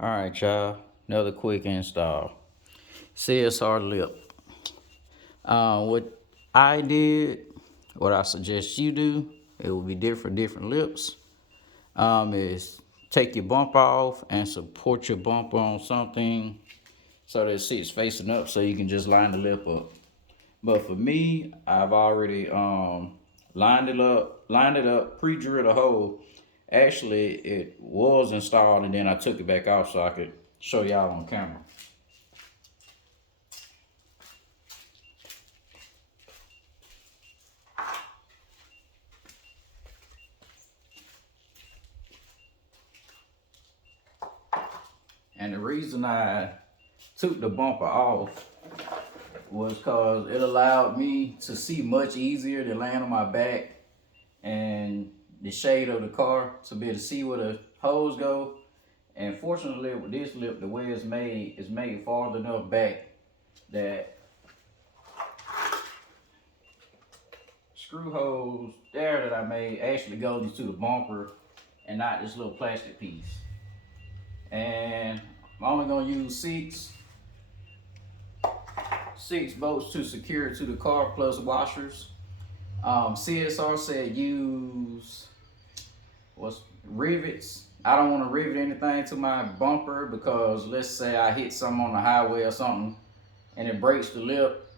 All right, y'all. Another quick install. CSR lip. What I did, what I suggest you do, it will be different lips. Is take your bump off and support your bump on something so that it sits facing up, so you can just line the lip up. But for me, I've already lined it up, pre-drilled a hole. Actually, it was installed and then I took it back off so I could show y'all on camera. And the reason I took the bumper off was because it allowed me to see much easier than laying on my back and the shade of the car to be able to see where the holes go. And fortunately with this lip, the way it's made far enough back that screw holes there that I made actually goes into the bumper and not this little plastic piece. And I'm only gonna use six bolts to secure it to the car plus washers. CSR said use what's rivets. I don't want to rivet anything to my bumper because let's say I hit something on the highway or something and it breaks the lip.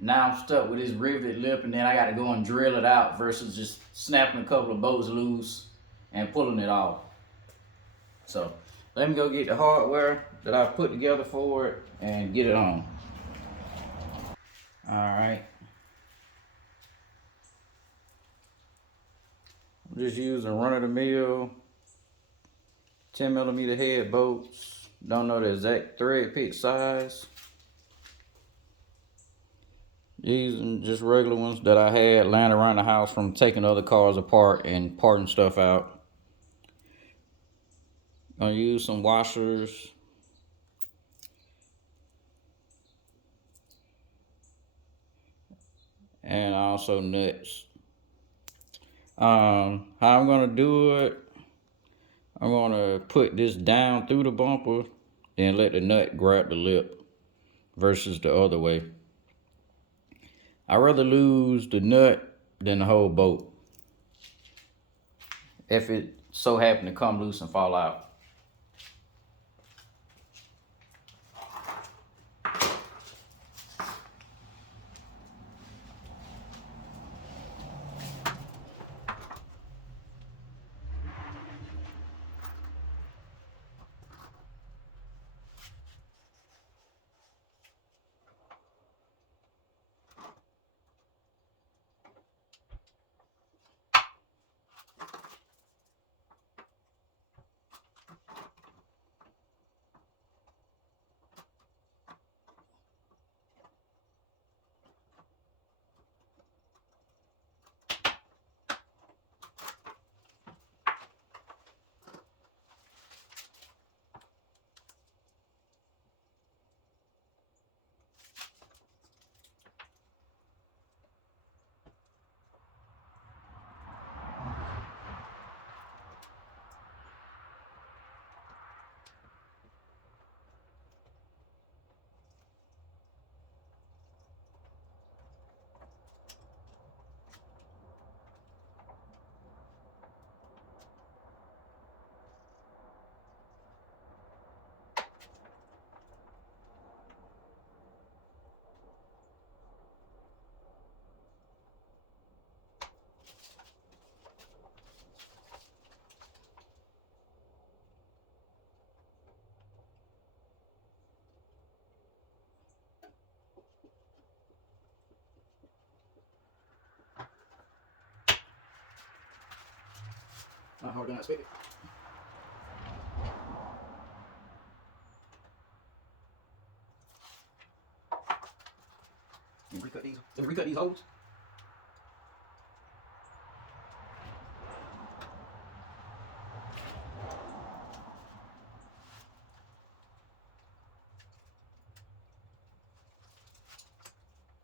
Now I'm stuck with this riveted lip and then I got to go and drill it out versus just snapping a couple of bolts loose and pulling it off. So let me go get the hardware that I put together for it and get it on. All right. I'm just using run-of-the-mill 10mm head bolts. Don't know the exact thread pitch size. Using just regular ones that I had laying around the house from taking other cars apart and parting stuff out. Gonna use some washers. And also nuts. How I'm gonna do it, I'm gonna put this down through the bumper and let the nut grab the lip versus the other way. I'd rather lose the nut than the whole bolt if it so happen to come loose and fall out. Not harder than I expected. Recut these holes.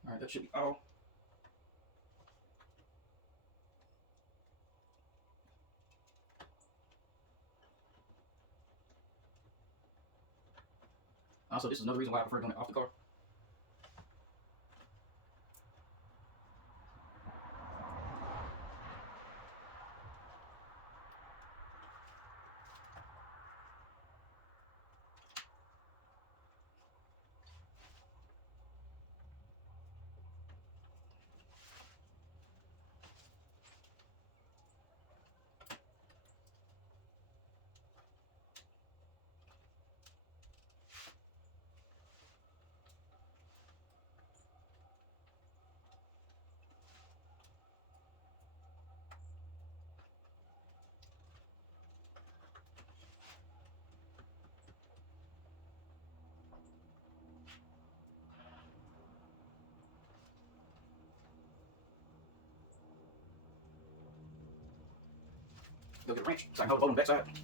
All right, that should be all. Also, this is another reason why I prefer doing it off the car. Go get a wrench so I can hold the bolt on the back side.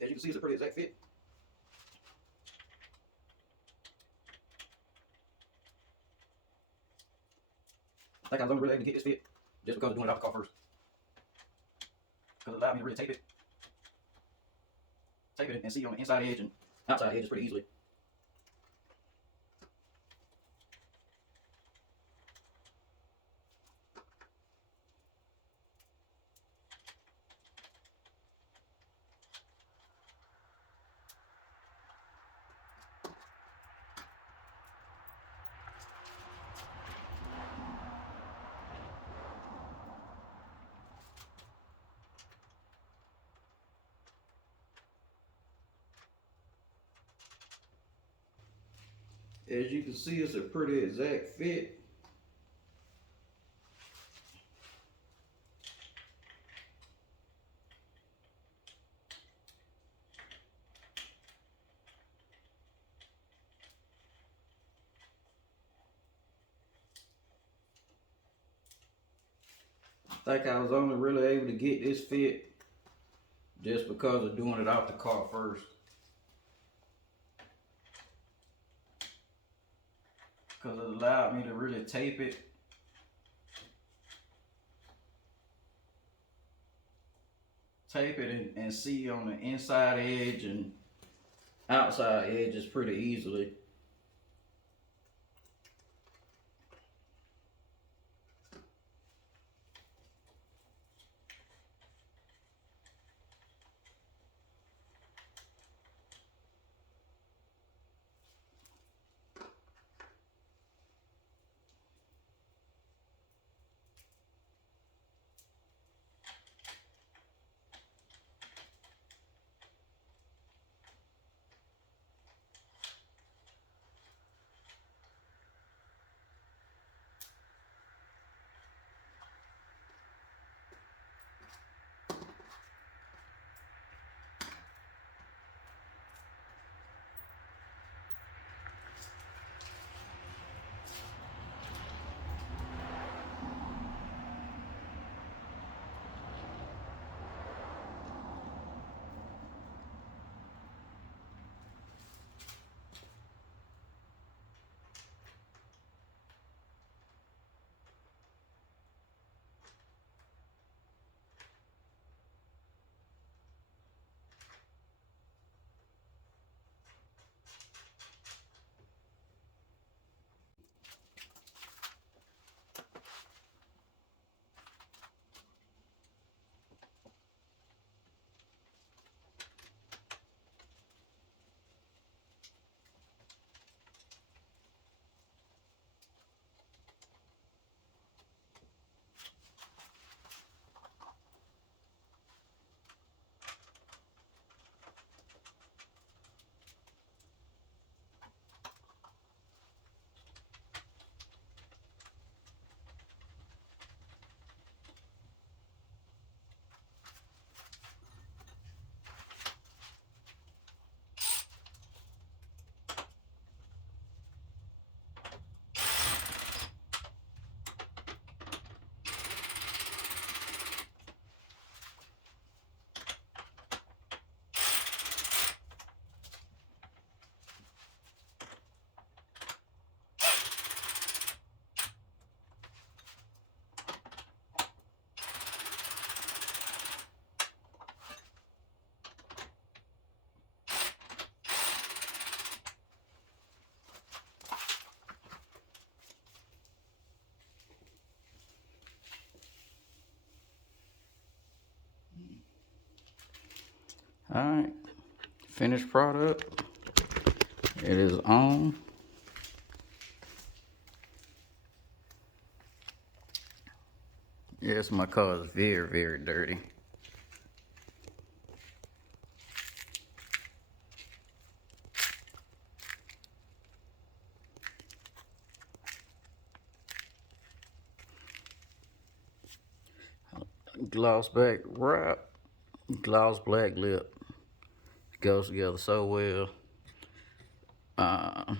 As you can see, it's a pretty exact fit. I think I was only really able to get this fit just because of doing it off the car first. Because it allowed me to really tape it and see on the inside edge and outside edges pretty easily. As you can see, it's a pretty exact fit. I think I was only really able to get this fit just because of doing it off the car first. Because it allowed me to really tape it. And see on the inside edge and outside edges pretty easily. Alright, finished product. It is on. Yes, my car is very, very dirty. Gloss back wrap, gloss black lip. Goes together so well. As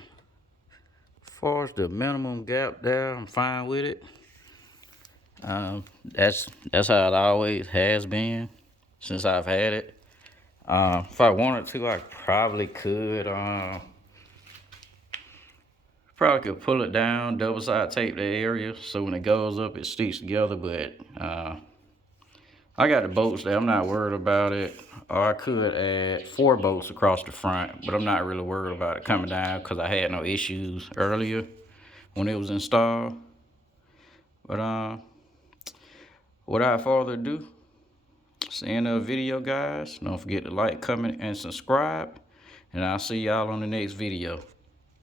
far as the minimum gap there, I'm fine with it. That's how it always has been since I've had it. If I wanted to, I probably could pull it down, double side tape the area so when it goes up it sticks together, but I got the bolts there, I'm not worried about it. Or I could add 4 bolts across the front, but I'm not really worried about it coming down because I had no issues earlier when it was installed. But without further ado, it's the end of the video, guys. Don't forget to like, comment, and subscribe, and I'll see y'all on the next video.